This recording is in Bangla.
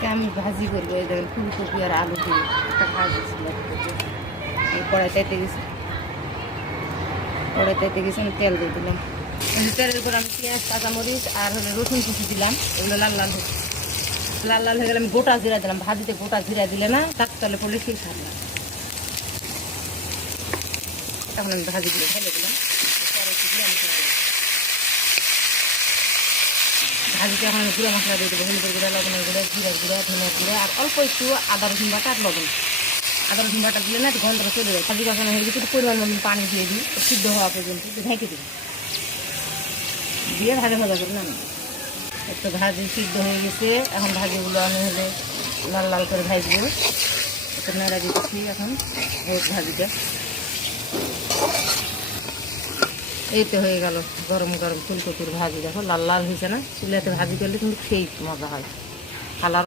আজকে আমি ভাজি করবো। এই দেখেন ফুলকপি আর আলু দিয়ে একটা ভাজি ছিল। এই কড়াইতে গেছি, আমি তেল দিয়ে দিলাম। তেলের উপর আমি পেঁয়াজ, কাঁচামরিচ আর রসুন কুচি দিলাম। এগুলো লাল লাল হয়ে গেলে আমি গোটা জিরা দিলাম। ভাজিতে গোটা জিরা দিলে না তার তলে পড়লে সেই স্বাদ না। তখন আমি ভাজিগুলো ঢেলে দিলাম। ভাজিতে এখন আমি গুঁড়া মশলা দিয়ে দেবো। হলুদের গুঁড়া, লবণের গুঁড়া, জিরার গুঁড়া, ধনিয়ার গুঁড়া আর অল্প একটু আদা রসুন বাটা আর লবণ। আদা রসুন বাটা দিলে না গন্ধটা চলে যায়। ভাজি কখনো হয়ে গেছে একটু পরিমাণ মতো পানি দিয়ে দিই, সিদ্ধ হওয়া পর্যন্ত ঢেকে দিই, দিয়ে ভাজা ভাজা করে নামি। একটু ভাজি সিদ্ধ হয়ে গেছে। এখন ভাজিগুলো আমি হলে লাল লাল করে ভাজবো। একটু নেড়া দিচ্ছি এখন ভাজিটা। এই তো হয়ে গেল গরম গরম ফুলকপির ভাজি। দেখো লাল লাল হয়েছে না? চুলাতে ভাজি করলে কিন্তু খেয়ে মজা হয়। কালার